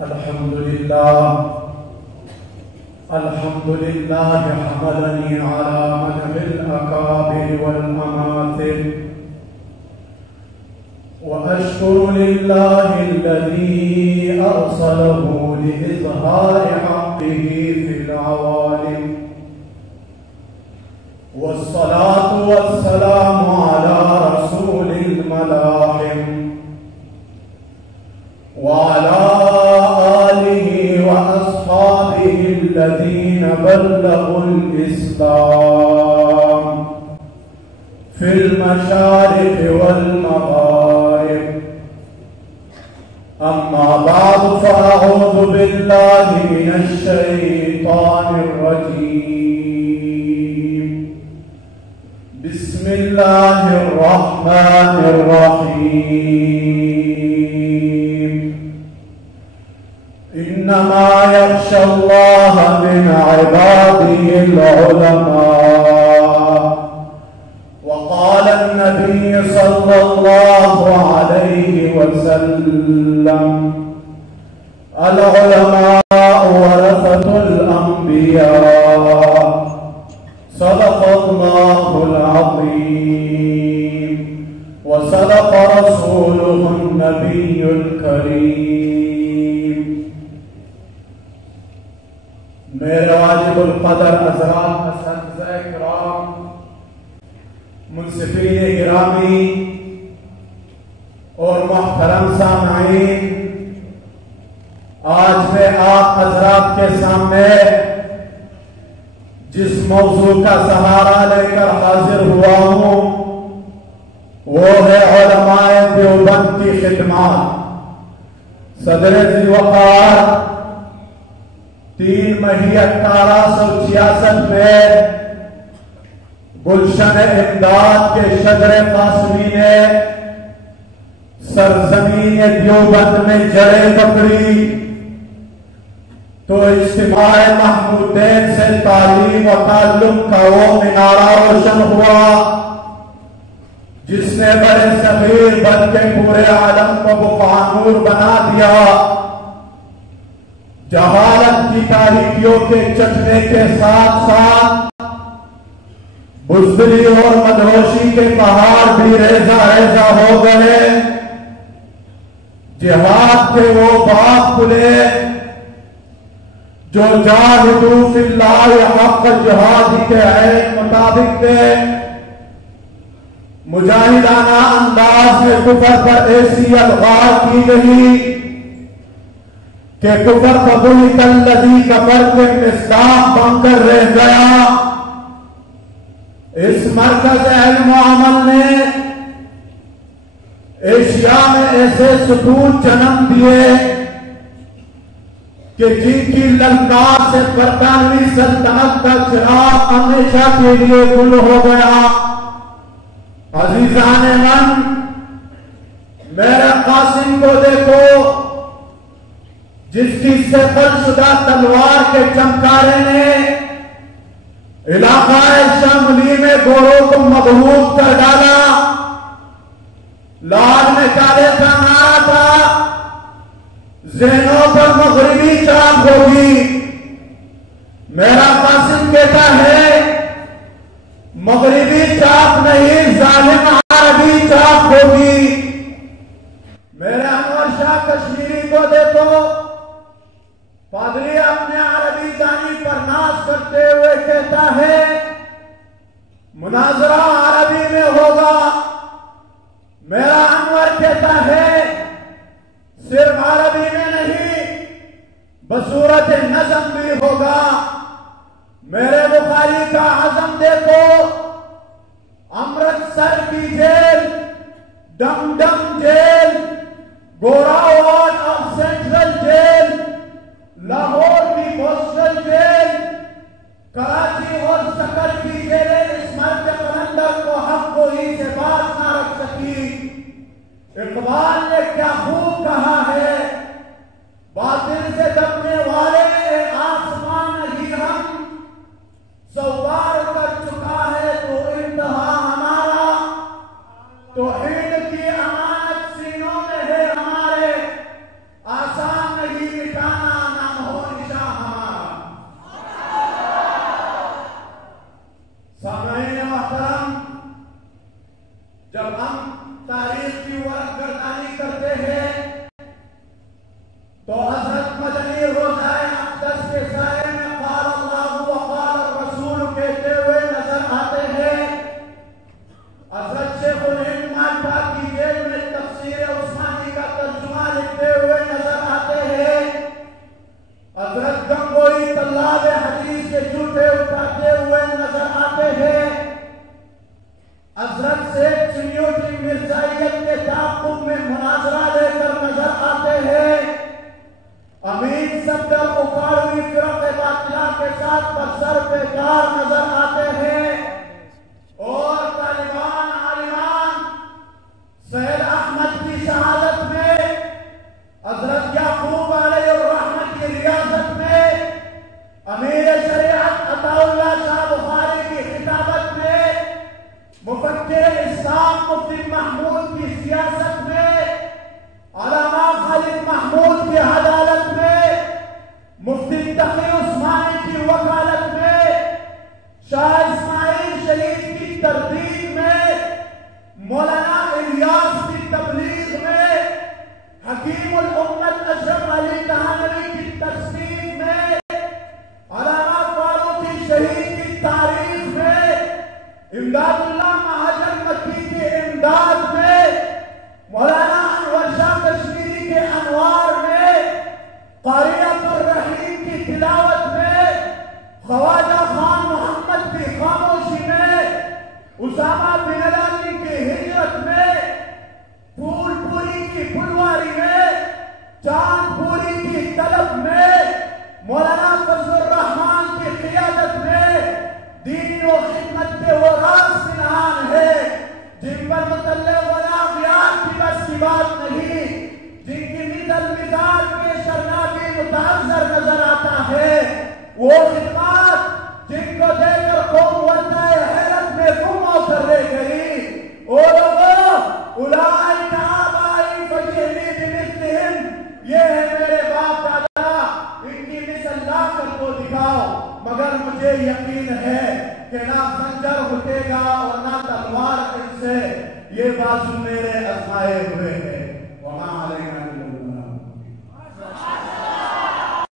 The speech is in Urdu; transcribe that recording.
الحمد لله حملني على مدح الأكابر والأماثل، وأشكر لله الذي أرسله لإظهار حقه في العوالم، والصلاة والسلام على رسول الملاحم وعلى آله وأصحابه الذين بلغوا الإسلام في المشارق والمغارب. أما بعد، فأعوذ بالله من الشيطان الرجيم. بسم الله الرحمن الرحيم. إنما يخشى الله من عباده العلماء. وقال النبي صلى الله عليه وسلم: العلماء ورثة الأنبياء. صدق الله العظيم وصدق رسوله النبي الكريم. میرے واجب القدر حضرات، اساتذہ کرام، منصفین گرامی اور محترم سامعین، آج میں آپ حضرات کے سامنے جس موضوع کا سہارا لے کر حاضر ہوا ہوں وہ ہے علماء دیوبند کی خدمات۔ صدر ذی الوقار 3 مئی 1866 میں گلشن امداد کے شجر قاسمی نے سرزمین دیوبند میں جڑیں پکڑی تو اجتماع محمودین سے تعلیم و تعلم کا وہ مینارہ روشن ہوا جس نے بڑے صغیر بلکہ پورے عالم کو بقع نور بنا دیا۔ جہالت کی تاریکیوں کے چٹنے کے ساتھ ساتھ بزدلی اور مدہوشی کے پہاڑ بھی ریزہ ریزہ ہو گئے۔ جہاد کے وہ باغ کھلے جو جاہدوا فی اللہ حق جہاد کے عین مطابق تھے۔ مجاہدانہ انداز میں کفر پر ایسی الغار کی گئی کہ کفر فبہت الذی کفر کے مصداق بن کر رہ گیا۔ اس مرکز علم و عمل نے ایشیا میں ایسے ستون جنم دیے کہ جن کی للکار سے برطانوی سلطنت کا چراغ ہمیشہ کے لیے گل ہو گیا۔ عزیزان من، میرے قاسم کو دیکھو جس کی سفل شدہ تلوار کے چمکارے نے علاقہ شاملی میں گوروں کو مغلوب کر ڈالا۔ لال میں کالے کا نعرہ تھا، ذہنوں پر مغربی چاپ ہوگی۔ میرا قاسم کہتا ہے مغربی چاپ نہیں، ظالم عربی چاپ ہوگی۔ میرے انور شاہ کشمیری کو دیکھو، پادری اپنے عربی دانی پر ناز کرتے ہوئے کہتا ہے مناظرہ عربی میں ہوگا۔ میرا انور کہتا ہے صرف عربی میں نہیں، بصورت نظم بھی ہوگا۔ میرے بخاری کا عزم دیکھو، امرتسر کی جیل، ڈم ڈم جیل، گوراواٹ آف سینٹرل جیل، لاہور کی کوسٹل جیل، کراچی اور سکر کی جیلیں اس مرد قلندر کو حق گوئی سے باز نہ رکھ سکی۔ اقبال نے کیا خوب کہا ہے، باطل سے دبنے والے آسمان نہیں ہم، سوار کر چکا ہے تو انتہا ہمارا، توحید کی امانت سینوں میں ہے ہمارے، سب در اکاڑوی فرق باطلہ کے ساتھ بسر پہ کار نظر آتے ہیں، اور طالبان عالمان سید احمد کی شہادت میں، حضرت یعقوب علیہ الرحمت کی ریاست میں، امیر شریعت عطا اللہ شاہ بخاری کی خطابت میں، مفکر اسلام مفتی محمود کی سیاست میں، علامہ خالد محمود کی عدالت میں، مفتی تقی عثمانی کی وکالت میں، شاہ اسماعیل شہید کی تردید میں، مولانا الیاس کی تبلیغ میں، حکیم الامت اشرف علی تھانوی کی تصنیف میں، علامہ فاروقی شہید کی تاریخ میں، امداد اللہ مہاجر مکی کی امداد میں، مولانا انور شاہ کشمیری کے انوار میں، قاریۃ الرحیم کی تلاوت میں، خواجہ خان محمد کی خاموشی میں، اسامہ بن علی کی ہجرت میں، پھول پوری کی پھلواری میں، چاند پوری کی طلب میں، مولانا فضل الرحمان کی قیادت میں، دین و خدمت کے وہ راز پنہان ہے جن پر مطلع ولاغیات کی بس کی بات نہیں، جن کی مثل مثال کے شرنابی متعذر نظر آتا ہے، وہ خدمات جن کو دے کر قوم وردہ حیرت میں گم ہو کر رہ گئی، او لوگوں اولئک آبائی فجعلی بمثلہم، یہ ہے میرے باپ دادا، ان کی مثل لا کر تو دکھاؤ، مگر مجھے یقین ہے کہ نہ خنجر گھٹے گا اور نہ تلوار ان سے، یہ بازو میرے آزمائے ہوئے ہیں۔